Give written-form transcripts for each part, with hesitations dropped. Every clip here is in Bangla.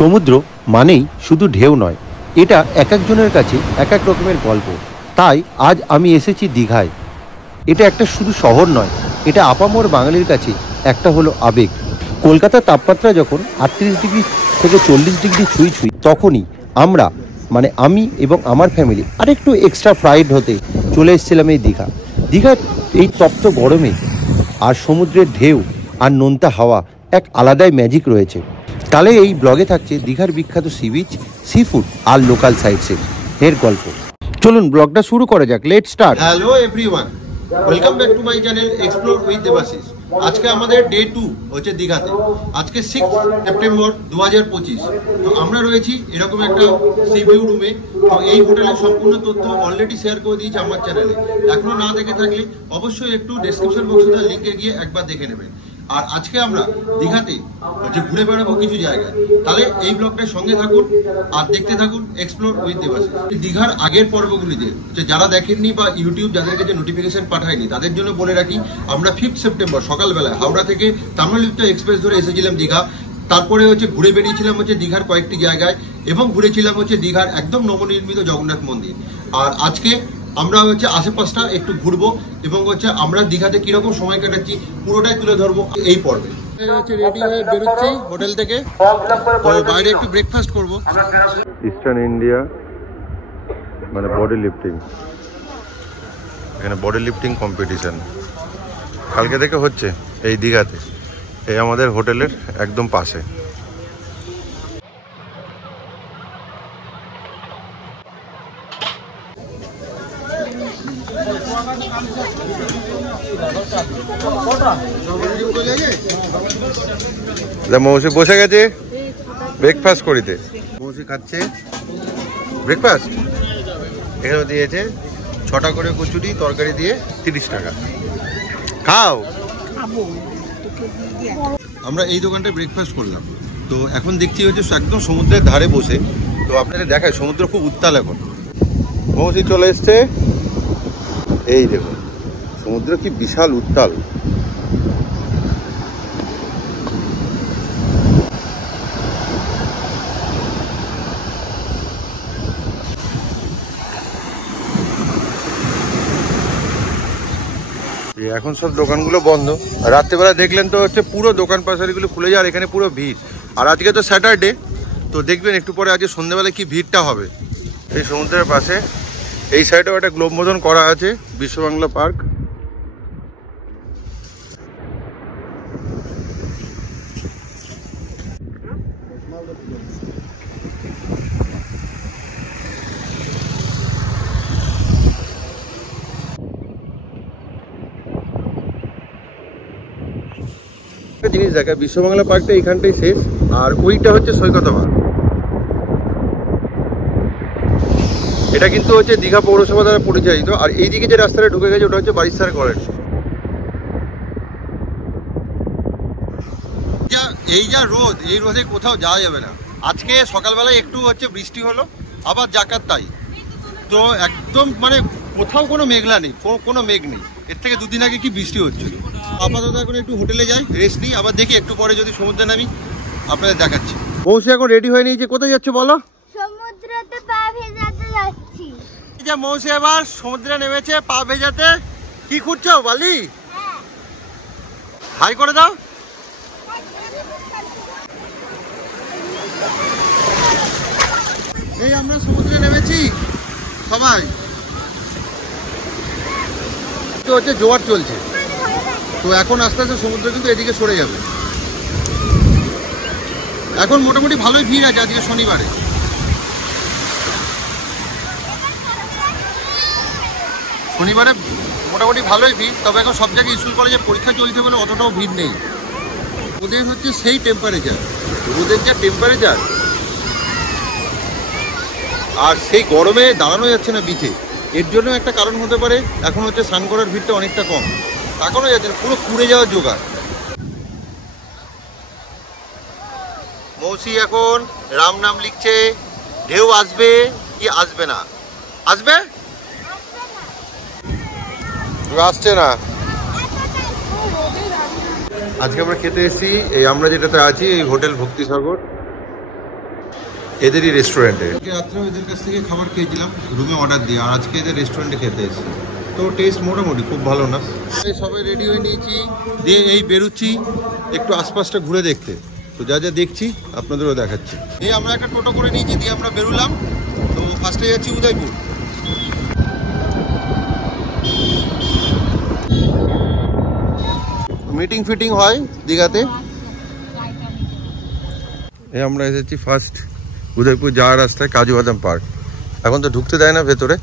সমুদ্র মানেই শুধু ঢেউ নয়, এটা এক একজনের কাছে এক এক রকমের গল্প। তাই আজ আমি এসেছি দীঘায়। এটা একটা শুধু শহর নয়, এটা আপামর বাঙালির কাছে একটা হলো আবেগ। কলকাতার তাপমাত্রা যখন 38 ডিগ্রি থেকে 40 ডিগ্রি ছুঁই তখনই আমি এবং আমার ফ্যামিলি আরেকটু এক্সট্রা ফ্রাইড হতে চলে এসেছিলাম এই দীঘার এই তপ্ত গরমে। আর সমুদ্রের ঢেউ আর নোনতা হাওয়া এক আলাদাই ম্যাজিক রয়েছে। তাহলে এই ব্লগে থাকছে দীঘার বিখ্যাত সি বিচ, সি ফুড আর লোকাল সাইটসিং গল্প। চলুন ব্লগটা শুরু করা যাক। Let start. Hello everyone, welcome back to my channel explore with Debashis. আজকে আমাদের ডে 2 হচ্ছে দীঘাতে। আজকে 6 সেপ্টেম্বর 2025। তো আমরা রয়েছি এরকম একটা সি ভিউ রুমে। তো এই হোটেলের সম্পূর্ণ তথ্য অলরেডি শেয়ার করে দিয়েছি আমার চ্যানেলে। এখনো না দেখে থাকলে অবশ্যই একটু ডেসক্রিপশন বক্সে তার লিঙ্কে গিয়ে একবার দেখে নেবেন। আর আজকে আমরা দীঘাতে হচ্ছে ঘুরে বেড়াবো কিছু জায়গায়। তাহলে এই ব্লগটার সঙ্গে থাকুন আর দেখতে থাকুন এক্সপ্লোর উইথ দেবাশিস। দীঘার আগের পর্বগুলিতে যারা দেখেননি বা ইউটিউব যাদের কাছে নোটিফিকেশন পাঠায়নি তাদের জন্য বলে রাখি, আমরা 5 সেপ্টেম্বর সকালবেলায় হাওড়া থেকে তাম্রলিপ্ত এক্সপ্রেস ধরে এসেছিলাম দীঘা। তারপরে হচ্ছে ঘুরে বেরিয়েছিলাম হচ্ছে দীঘার কয়েকটি জায়গায় এবং ঘুরেছিলাম হচ্ছে দীঘার একদম নবনির্মিত জগন্নাথ মন্দির। আর আজকে আমরা হচ্ছে আশেপাশটা একটু ঘুরবো এবং হচ্ছে আমরা দীঘাতে কিরকম সময় কাটাচ্ছি পুরোটাই তুলে ধরবো এই পর্বে। রেডি হয়ে বেরোচ্ছি হোটেল থেকে, তো বাইরে একটু ব্রেকফাস্ট করবো। ইস্টার্ন ইন্ডিয়া মানে বডি লিফটিং, এখানে বডি লিফটিং কম্পিটিশন কালকে থেকে হচ্ছে এই দীঘাতে, এই আমাদের হোটেলের একদম পাশে। মৌসি বসে গেছে ব্রেকফাস্ট করিতে। মৌসি খাচ্ছে ব্রেকফাস্ট। এখানে দিয়েছে 6টা করে কচুরি, তরকারি দিয়ে 30 টাকা। খাও। আমরা এই দোকানটায় ব্রেকফাস্ট করলাম। তো এখন দেখছি হচ্ছে একদম সমুদ্রের ধারে বসে। তো আপনাদের দেখায় সমুদ্র খুব উত্তাল এখন। মৌসি চলে এসছে। এই দেখুন সমুদ্র কি বিশাল উত্তাল। এখন সব দোকানগুলো বন্ধ। রাত্রেবেলা দেখলেন তো হচ্ছে পুরো দোকান পাশারিগুলো খুলে যায়, আর এখানে পুরো ভিড়। আর আজকে তো স্যাটারডে, তো দেখবেন একটু পরে আজকে সন্ধ্যাবেলায় কি ভিড়টা হবে। এই সমুদ্রের পাশে এই সাইডেও একটা গ্লোব মতন করা আছে, বিশ্ব বাংলা পার্ক। জিনিস দেখা, বিশ্ব বাংলা পার্কটা এইখানটাই শেষ, আর ওইটা হচ্ছে সৈকতাবাদ। এটা কিন্তু হচ্ছে দীঘা পৌরসভা দ্বারা পরিচালিত। আর এইদিকে যে রাস্তাটা ঢুকে গেছে ওটা হচ্ছে বারিস্তার কলেজ। এই যা রোদ, এই রোদে কোথাও যাওয়া যাবে না। আজকে সকালবেলায় একটু হচ্ছে বৃষ্টি হলো, আবার জাকাত তাই। তো একদম মানে কোথাও কোনো মেঘলা নেই, কোনো মেঘ নেই। এর থেকে 2 দিন আগে কি বৃষ্টি হচ্ছিল। আপাতত এখন একটু হোটেলে যাই, রেস্ট নিই, আবার দেখি একটু পরে যদি সমুদ্রে নামি আপনাদের দেখাচ্ছি। মৌসি এখন রেডি হয়ে নিয়েছে, কোথায় যাচ্ছে বলো? সমুদ্রতে পা ভেজাতে যাচ্ছি। এই যে মৌসি এবার সমুদ্রে নেমেছে পা ভেজাতে। কি খুঁজছো বালি? হাই করে দাও। এই আমরা সমুদ্রে নেমেছি সবাই। তো হচ্ছে জোয়ার চলছে, তো এখন আস্তে আস্তে সমুদ্র কিন্তু এদিকে সরে যাবে। এখন মোটামুটি ভালোই ভিড় আছে আজকে শনিবারে। শনিবারে মোটামুটি ভালোই ভিড়, তবে এখন সব জায়গায় স্কুল কলেজে পরীক্ষা চলছে বলে অতটাও ভিড় নেই। ওদের হচ্ছে সেই টেম্পারেচার, ওদের যা টেম্পারেচার, আর সেই গরমে দাঁড়ানো যাচ্ছে না বিচে। এর জন্য একটা কারণ হতে পারে এখন হচ্ছে স্নান করার ভিড়টা অনেকটা কম। এখনো যাচ্ছে না, পুরো পুড়ে যাওয়ার জোগাড়। মৌসি এখন রাম নাম লিখছে। ঢেউ আসবে কি আসবে না? আসবে? আসছে না। আজকে আমরা খেতে এসেছি এই আমরা যেটাতে আছি এই হোটেল ভক্তি সাগর। এদেরই রেস্টুরেন্টে। রাত্রেও এদের কাছ থেকে খাবার খেয়েছিলাম রুমে অর্ডার দিয়ে, আর আজকে এদের রেস্টুরেন্টে খেতে এসেছি। তো টেস্ট মোটামুটি খুব ভালো না। সবাই রেডি হয়ে নিয়েছি, দিয়ে এই বেরোচ্ছি একটু আশপাশটা ঘুরে দেখতে। তো যা যা দেখছি আপনাদেরও দেখাচ্ছি। এই আমরা একটা টোটো করে নিয়েছি, দিয়ে আমরা বেরোলাম। তো ফার্স্টে যাচ্ছি উদয়পুর। মিটিং ফিটিং হয় দীঘাতে। এই আমরা এসেছি ফার্স্ট উদয়পুর যাওয়ার রাস্তায় কাজু বাদাম পার্ক। এখন তো ঢুকতে দেয় না ভেতরে।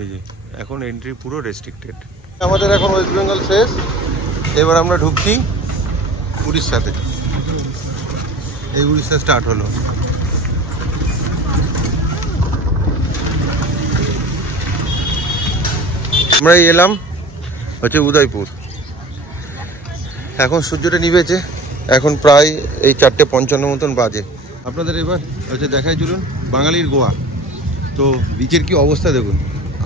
এই যে এখন এন্ট্রি পুরো রেস্ট্রিক্টেড। আমাদের এখন ওয়েস্ট বেঙ্গল শেষ, এবার আমরা ঢুকছি উড়িষ্যাতে। এই উড়িষ্যা স্টার্ট হলো। আমরা এলাম হচ্ছে উদয়পুর। এখন সূর্যটা নিভেছে, এখন প্রায় এই 4:55 মতন বাজে। আপনাদের এবার হচ্ছে দেখাই চলুন বাঙালির গোয়া। তো বিচের কি অবস্থা দেখুন,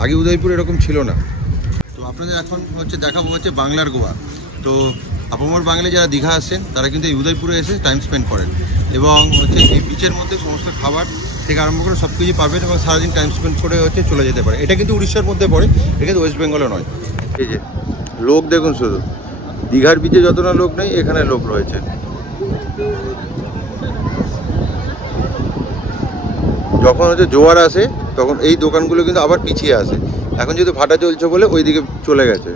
আগে উদয়পুর এরকম ছিল না। তো আপনাদের এখন হচ্ছে দেখাবো হচ্ছে বাংলার গোয়া। তো আপামর বাঙালি যারা দীঘা আসছেন তারা কিন্তু এই উদয়পুরে এসে টাইম স্পেন্ড করেন, এবং হচ্ছে এই বিচের মধ্যে সমস্ত খাবার থেকে আরম্ভ করে সব কিছু পাবেন, এবং সারাদিন টাইম স্পেন্ড করে হচ্ছে চলে যেতে পারে। এটা কিন্তু উড়িষ্যার মধ্যে পড়ে, এটা কিন্তু ওয়েস্ট বেঙ্গলও নয়। এই যে লোক দেখুন, শুধু দীঘার বিচে যতটা লোক নেই এখানে লোক রয়েছে। যখন হচ্ছে জোয়ার আসে তখন এই দোকানগুলো কিন্তু আবার পিছিয়ে আসে। এখন যেহেতু ভাটা চলছে বলে ওই দিকে চলে গেছে।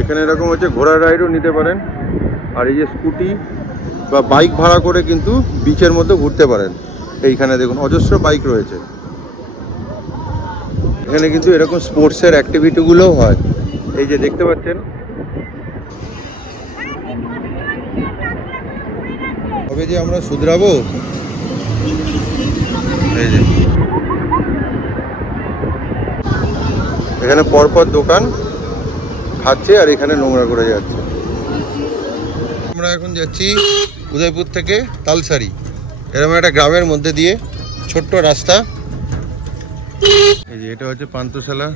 এখানে এরকম হচ্ছে ঘোড়ার রাইডও নিতে পারেন, আর এই যে স্কুটি বা বাইক ভাড়া করে কিন্তু বিচের মধ্যে ঘুরতে পারেন। এইখানে দেখুন অজস্র বাইক রয়েছে। এখানে কিন্তু এরকম স্পোর্টসের অ্যাক্টিভিটিগুলোও হয়। এই যে দেখতে পাচ্ছেন, তবে যে আমরা শুধরাবো। এই যে এখানে পরপর দোকান খাচ্ছে আর এখানে নোংরা করে যাচ্ছে। আমরা এখন যাচ্ছি উদয়পুর থেকে তালসারি, এরকম একটা গ্রামের মধ্যে দিয়ে ছোট্ট রাস্তা। এই যে এটা হচ্ছে পান্থশালা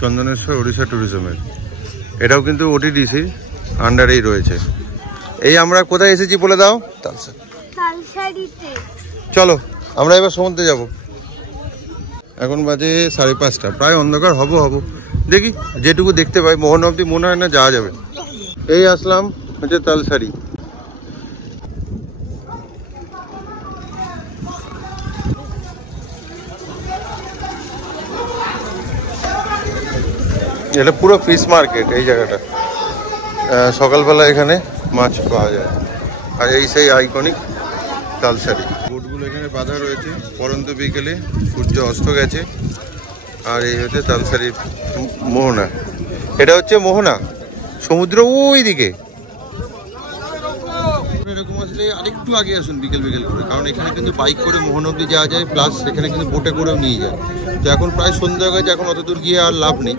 চন্দনেশ্বর ওড়িশা ট্যুরিজমের। এটাও কিন্তু ওটিডিসির আন্ডারেই রয়েছে। এই আমরা কোথায় এসেছি বলে দাও? তালসারিতে। চলো আমরা এবার সমুদ্রে যাব। এখন বাজে 5:30, প্রায় অন্ধকার হব। দেখি যেটুকু দেখতে পাই। মোহন অবধি মনে হয় না যাওয়া যাবে। এই আসলাম হচ্ছে তালসারি। এটা পুরো ফিশ মার্কেট এই জায়গাটা। সকালবেলা এখানে মাছ পাওয়া যায়। আর এই সেই আইকনিক তালসারি। বোটগুলো এখানে বাঁধা রয়েছে। পরন্ত বিকেলে সূর্য অস্ত গেছে। আর এই হচ্ছে তালসারির মোহনা। এটা হচ্ছে মোহনা, সমুদ্র ওই দিকে। এরকম আসলে আরেকটু আগে আসুন বিকেল করে, কারণ এখানে কিন্তু বাইক করে মোহন অব্দি যাওয়া যায়, প্লাস এখানে কিন্তু বোটে করেও নিয়ে যায়। তো এখন প্রায় সন্ধ্যা হয়ে গেছে, এখন অত দূর গিয়ে আর লাভ নেই।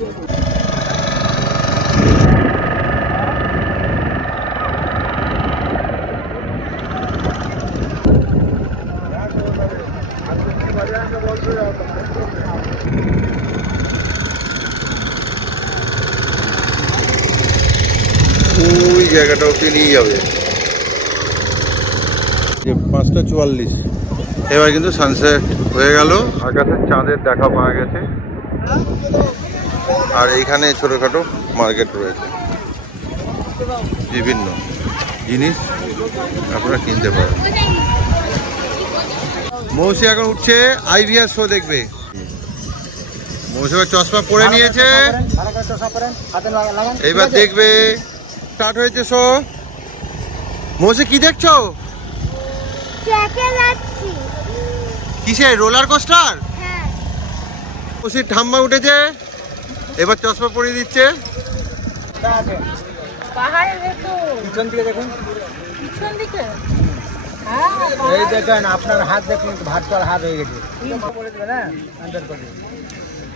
ওই জায়গাটা অব্দি নিয়ে যাবে। 5:44। এবার কিন্তু সানসেট হয়ে গেল, আকাশের চাঁদের দেখা পাওয়া গেছে। আর এইখানে ছোটখাটো মার্কেট রয়েছে, বিভিন্ন জিনিস আপনারা কিনতে পারেন। মৌসি এখন উঠছে আইভিআর শো দেখবে। মৌসি চশমা পরে নিয়েছে, এইবার দেখবে। স্টার্ট হয়েছে শো। মৌসি কি দেখছো? কিসে? Roller coaster. মৌসির ঠাম্মা উঠেছে, এবার চশমা পরিয়ে দিচ্ছে। পিছন দিকে দেখুন, পিছন দিকে এই দেখেন, আপনার হাত দেখুন, ভার্চুয়াল হাত হয়ে গেছে।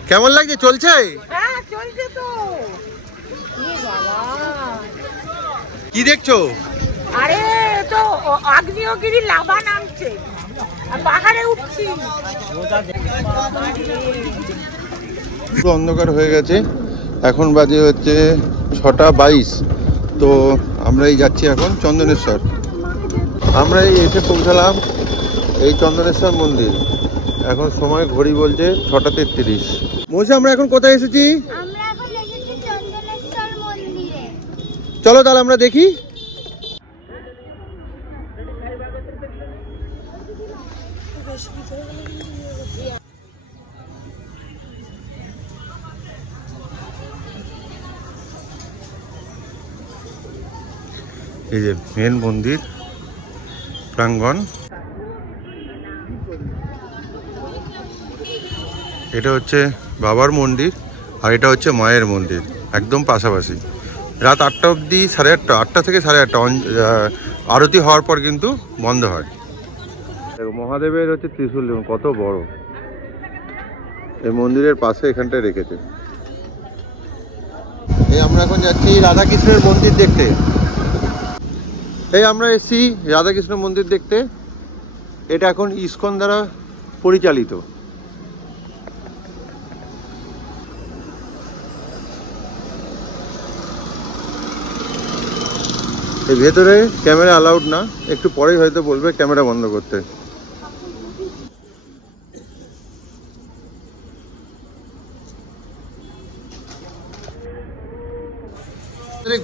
কেমন লাগছে? চলছে? হ্যাঁ চলছে তো। কি দেখছো? আরে তো আগ্নেয়গিরি লাভা নামছে, পাহাড়ে উঠছি। পুরো অন্ধকার হয়ে গেছে, এখন বাজে হচ্ছে 6:22। তো আমরাই যাচ্ছি এখন চন্দনেশ্বর। আমরা এসে পৌঁছালাম এই চন্দনেশ্বর মন্দির। এখন সময় ঘড়ি বলছে 6:33। মৌসি, আমরা এখন কোথায় এসেছি? আমরা এখন এসেছি চন্দনেশ্বর মন্দিরে। চলো তাহলে আমরা দেখি। এই যে মেন মন্দির প্রাঙ্গণ, এটা হচ্ছে বাবার মন্দির আর এটা হচ্ছে মায়ের মন্দির, একদম পাশাপাশি। রাত 8টা অবধি, 8:30, 8টা থেকে 8:30 আরতি হওয়ার পর কিন্তু বন্ধ হয়। মহাদেবের হচ্ছে ত্রিশূল দেখুন কত বড়, এই মন্দিরের পাশে এখানটায় রেখেছে। এই আমরা এখন যাচ্ছি রাধাকৃষ্ণের মন্দির দেখতে। এই আমরা এসেছি রাধাকৃষ্ণ মন্দির দেখতে। এটা এখন ইসকন দ্বারা পরিচালিত। এই ভেতরে ক্যামেরা অ্যালাউড না, একটু পরেই হয়তো বলবে ক্যামেরা বন্ধ করতে।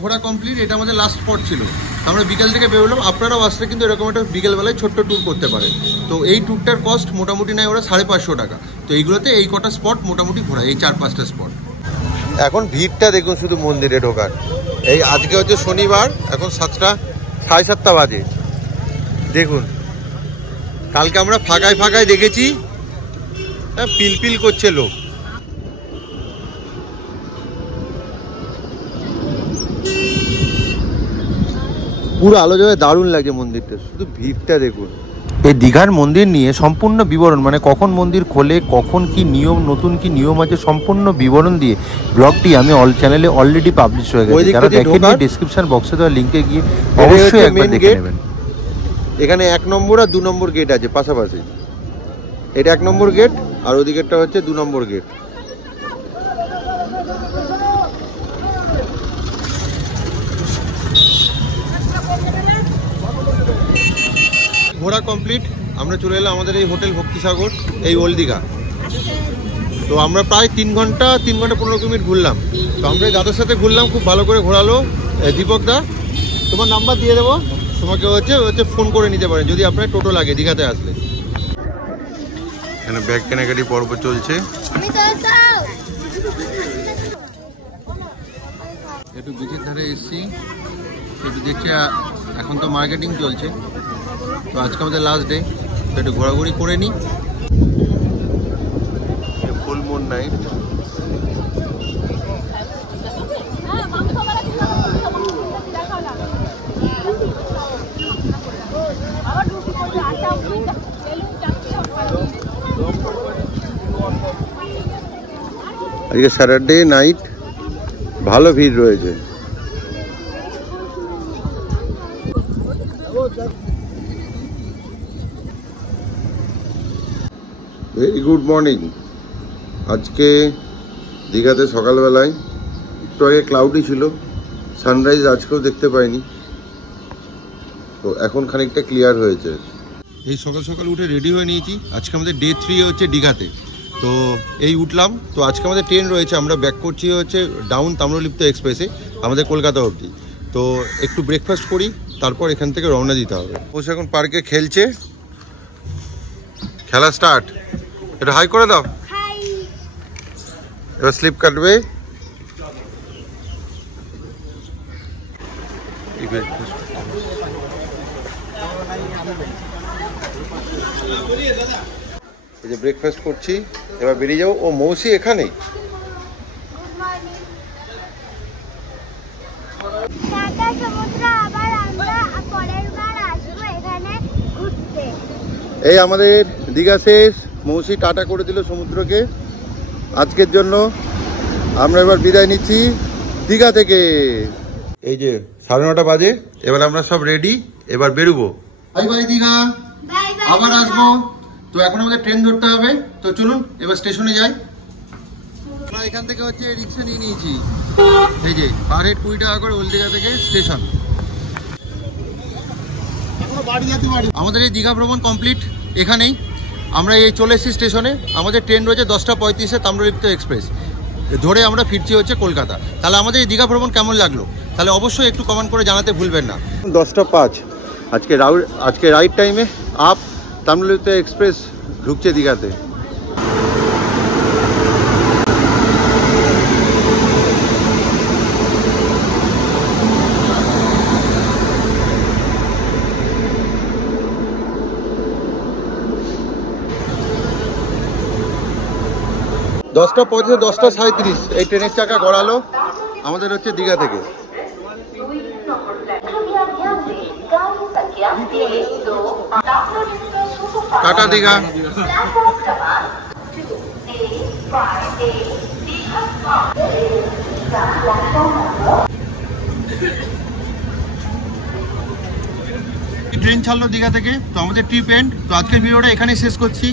ঘোরা কমপ্লিট, এটা আমাদের লাস্ট স্পট ছিল। আমরা বিকেল থেকে বেরোলাম, আপনারাও আসলে কিন্তু এরকম একটা বিকেলবেলায় ছোট্ট ট্যুর করতে পারেন। তো এই ট্যুরটার কস্ট মোটামুটি নেয় ওরা 550 টাকা। তো এইগুলোতে এই কটা স্পট মোটামুটি ঘোরা, এই 4-5টা স্পট। এখন ভিড়টা দেখুন শুধু মন্দিরে ঢোকার। এই আজকে হচ্ছে শনিবার, এখন 7:30 বাজে। দেখুন কালকে আমরা ফাঁকায় ফাঁকায় দেখেছি, পিলপিল করছে লোক। পুরো আলো জ্বলে দারুণ লাগছে মন্দিরটা, শুধু ভিড়টা দেখুন। এই দীঘার মন্দির নিয়ে সম্পূর্ণ বিবরণ, মানে কখন মন্দির খোলে, কখন কি নিয়ম, নতুন কি নিয়ম আছে, সম্পূর্ণ বিবরণ দিয়ে ব্লগটি আমি চ্যানেলে অলরেডি পাবলিশ হয়ে গেছে। যারা দেখেননি ডেসক্রিপশন বক্সে দেওয়া লিঙ্কে গিয়ে অবশ্যই একবার দেখে নেবেন। এখানে 1 নম্বর আর 2 নম্বর গেট আছে পাশাপাশি। এটা 1 নম্বর গেট আর ওই দিকেরটা হচ্ছে 2 নম্বর গেট। ঘোরা কমপ্লিট, আমরা চলে এলাম আমাদের এই হোটেল ভক্তিসাগর, এই ওল্ড দীঘা। তো আমরা প্রায় 3 ঘন্টা 15 মিনিট ঘুরলাম। তো আমরা এই দাদার সাথে ঘুরলাম, খুব ভালো করে ঘোরালো। দীপক দা, তোমার নাম্বার দিয়ে দেবো, তোমাকে হচ্ছে ফোন করে নিতে পারেন যদি আপনার টোটো লাগে দীঘাতে আসলে। এখানে ব্যাগ কেনাকাটি পর্ব চলছে। একটু বিচের ধারে এসেছি, একটু দেখছি। এখন তো মার্কেটিং চলছে, তো আজকে আমাদের লাস্ট ডে, তো একটু ঘোরাঘুরি করে নিই। Full moon night. আজকে স্যাটারডে নাইট, ভালো ভিড় রয়েছে। Very good morning. আজকে দীঘাতে সকালবেলায় একটু আগে ক্লাউডি ছিল, সানরাইজ আজকেও দেখতে পাইনি। তো এখন খানিকটা ক্লিয়ার হয়েছে। এই সকাল সকাল উঠে রেডি হয়ে নিয়েছি। আজকে আমাদের ডে 3 হচ্ছে দীঘাতে। তো এই উঠলাম, তো আজকে আমাদের ট্রেন রয়েছে, আমরা ব্যাক করছি হচ্ছে ডাউন তাম্রলিপ্ত এক্সপ্রেসে আমাদের কলকাতা অবধি। তো একটু ব্রেকফাস্ট করি, তারপর এখান থেকে রওনা দিতে হবে। ও এখন পার্কে খেলছে, খেলা স্টার্ট। এটা হাই করে দাও, হাই। এবার স্লিপ কাটবে। এই যে ব্রেকফাস্ট করছি, এবার বেরিয়ে যাবো। ও মৌসি এখানে? টাটা সমুদ্র, আবার আমরা পরের বার আসবো এখানে ঘুরতে। এই আমাদের দীঘা শেষ, মৌসি টাটা করে দিল সমুদ্রকে আজকের জন্য। আমরা এবার বিদায় নিচ্ছি দীঘা থেকে। এই যে 9:30 বাজে, এবার আমরা সব রেডি, এবার বেরোবো। Bye bye Digha, bye bye. আবার আসবো। তো এখন আমাদের ট্রেন ধরতে হবে, তো চলুন এবার স্টেশনে যাই। আমরা এখান থেকে হচ্ছে রিক্সা নিয়ে নিয়েছি, এই যে পার হেড 20 টাকা করে হলদিঘা থেকে স্টেশন। আমাদের এই দীঘা ভ্রমণ কমপ্লিট এখানেই। আমরা এই চলে এসেছি স্টেশনে। আমাদের ট্রেন রয়েছে 10:35-এ তাম্রলিপ্ত এক্সপ্রেস ধরে আমরা ফিরছি হচ্ছে কলকাতা। তাহলে আমাদের এই দীঘা ভ্রমণ কেমন লাগলো তাহলে অবশ্যই একটু কমেন্ট করে জানাতে ভুলবেন না। 10:05 আজকে রাইট টাইমে আপ তাম্রলিপ্ত এক্সপ্রেস ঢুকছে দীঘাতে। দশটা 10:37 এই ট্রেনের চাকা গড়ালো আমাদের হচ্ছে দীঘা থেকে। টাটা দীঘা। ট্রেন ছাড়লো দীঘা থেকে, তো আমাদের ট্রিপ এন্ড। তো আজকের ভিডিওটা এখানেই শেষ করছি।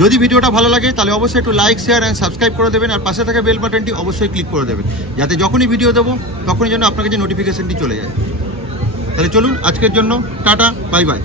যদি ভিডিওটা ভালো লাগে তাহলে অবশ্যই একটু লাইক, শেয়ার অ্যান্ড সাবস্ক্রাইব করে দেবেন, আর পাশে থাকা বেল বাটনটি অবশ্যই ক্লিক করে দেবেন, যাতে যখনই ভিডিও দেবো তখনই যেন আপনার কাছে নোটিফিকেশনটি চলে যায়। তাহলে চলুন আজকের জন্য টাটা, বাই বাই।